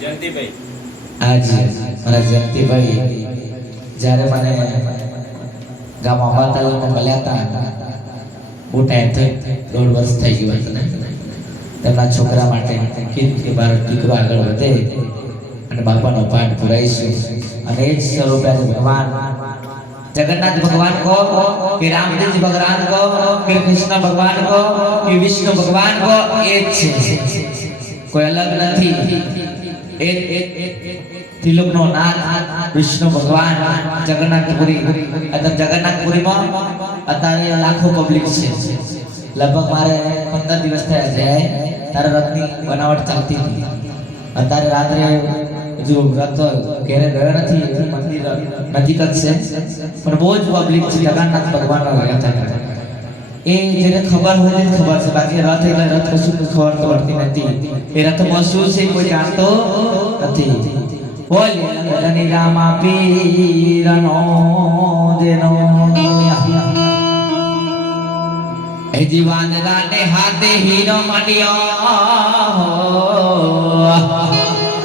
જયંતિભાઈ આજે મારા જયંતિભાઈ જ્યારે મને ગામ અંબાતાલામાં મળ્યા હતા બહુ ટાઈમ થઈ 1.5 વર્ષ થઈ ગયું હતું ને તેમના છોકરા માટે કીધું કે મારો દીકરો આગળ વધે અને બાપાનો પાઠ પુરાઈશું અને એ જ સ્વરૂપે આજે ભગવાન जगन्नाथ भगवान को कि रामदेव जी भगवान को कि कृष्ण भगवान को कि विष्णु भगवान को एक है कोई अलग नहीं एक त्रिलोक नो नाथ विष्णु भगवान जगन्नाथपुरी अतः जगन्नाथपुरी में अतारे लाखों पब्लिक છે लगभग मारे 15 દિવસ થયા છે તારા રથની બનાવટ ચાલતી હતી અત્યારે રાત્રે जो रथ घेरे गए नहीं मंदिर नजीक છે પણ બહુ જ પબ્લિક છે જગન્નાથ ભગવાનનો રથ એ જેને ખબર હોય ને ખબર છે બાકી રથ એટલે રથ કશું ખબર તો પડતી નથી એ રથમાં શું છે કોઈ જાણતો નથી બોલ ધની રામા પીરનો દેનો એ જીવાન રાને હાથે હીરો મળ્યો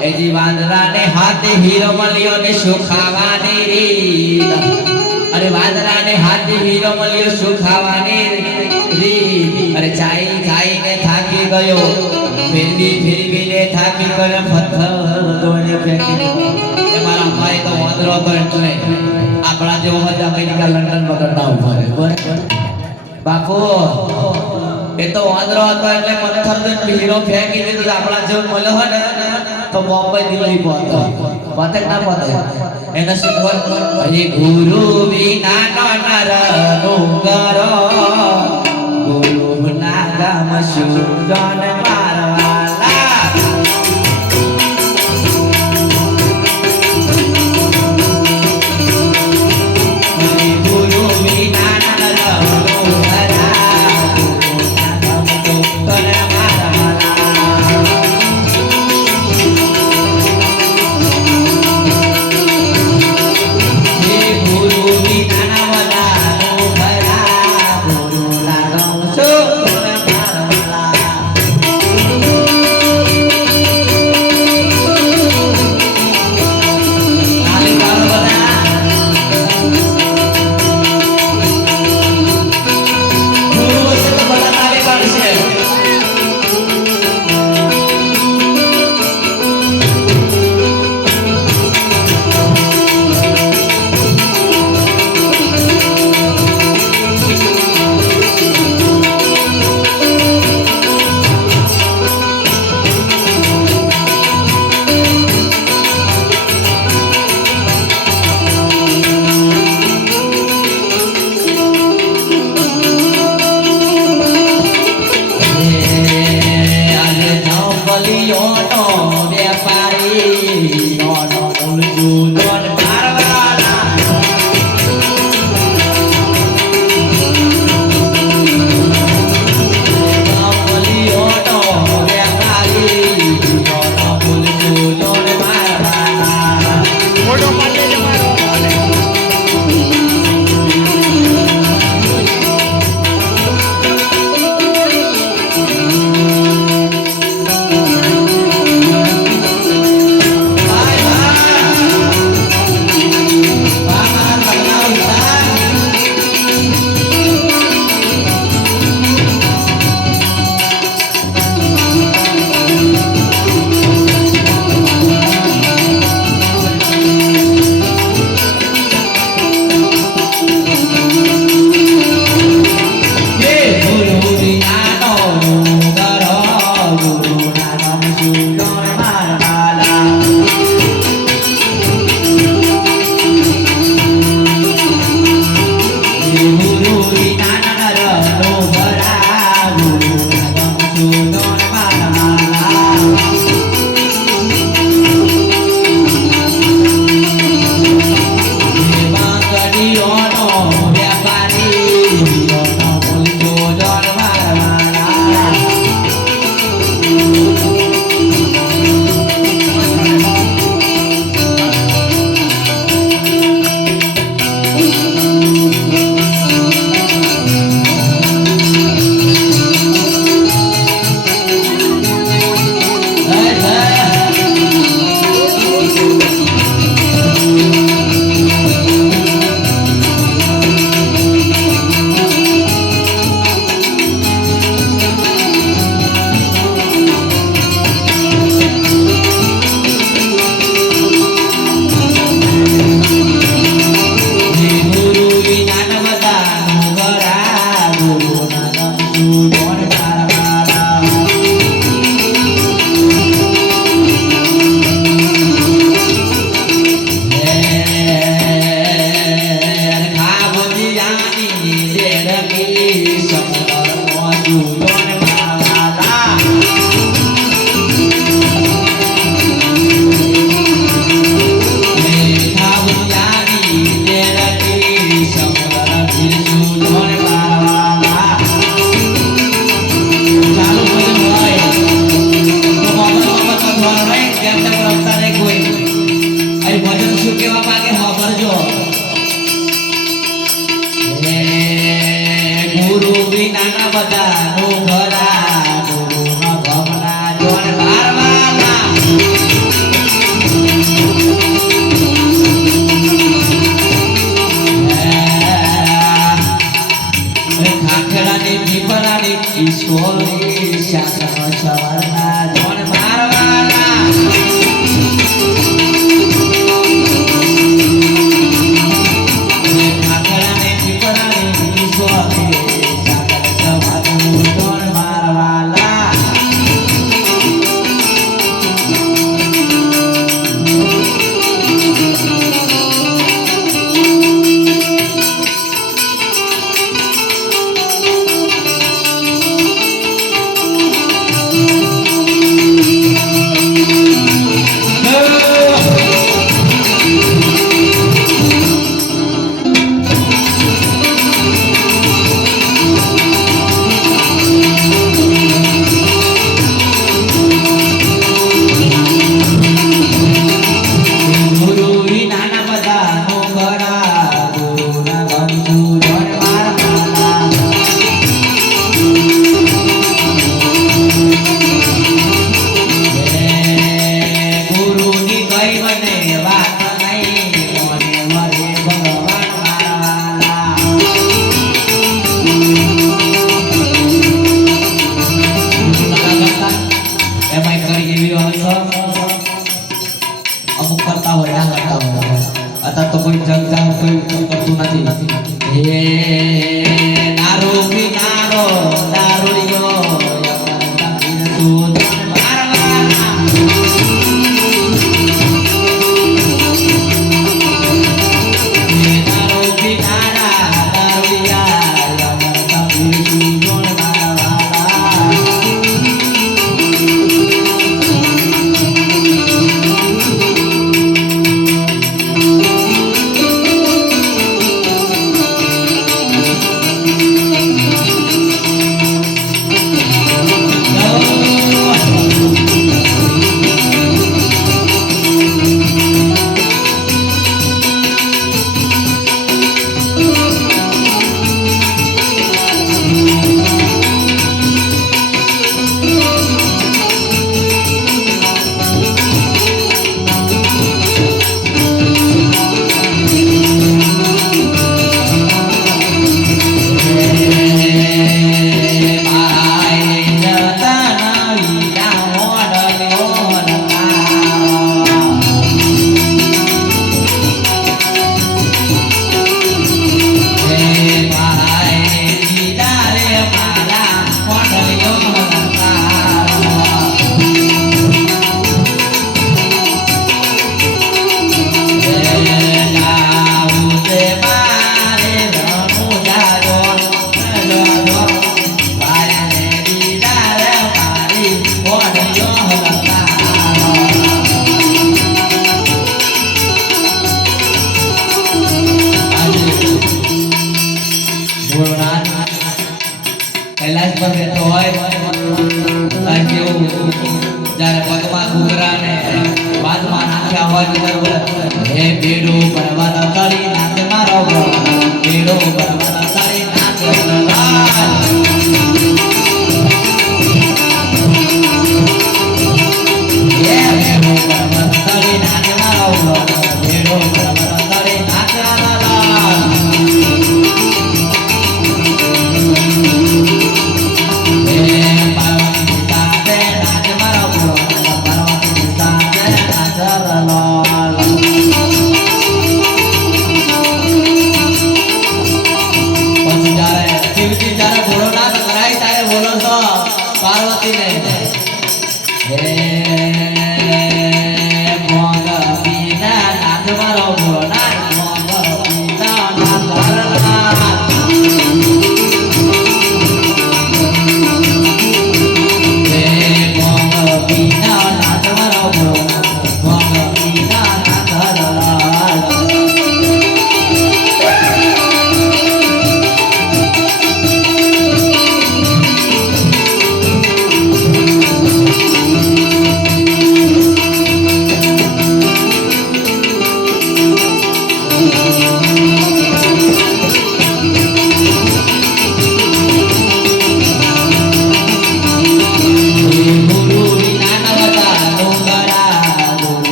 એ વાંદરાને હાથે હીરો મળ્યો ને સુખાવાની રીત અરે વાંદરાને હાથે હીરો મળ્યો સુખાવાની રીત અરે ચાઈ ચાઈને થાકી ગયો ફેરવીને થાકી ગયો પથ્થર દોડે ફેંકી એ મારા ભાઈ તો વાંદરો હતો એટલે આપણા જેવો મજા અમેરિકા લંડન વગર ના ઉભો રહે બાપુ એ તો વાંદરો હતો એટલે પથ્થર દોડે હીરો ફેંકી દીધો આપણા જેવો મળ્યો હોય ને तो बॉम्बे दिल्ली पहुंचा पते ना पते एना शिकवर अरे गुरु बिना नर नुगरो गुरु ना गाम सुजन मारवाला अरे गुरु बिना नर नुगरा गुरु ना गाम सुजन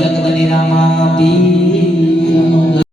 લગ્નની રામા પી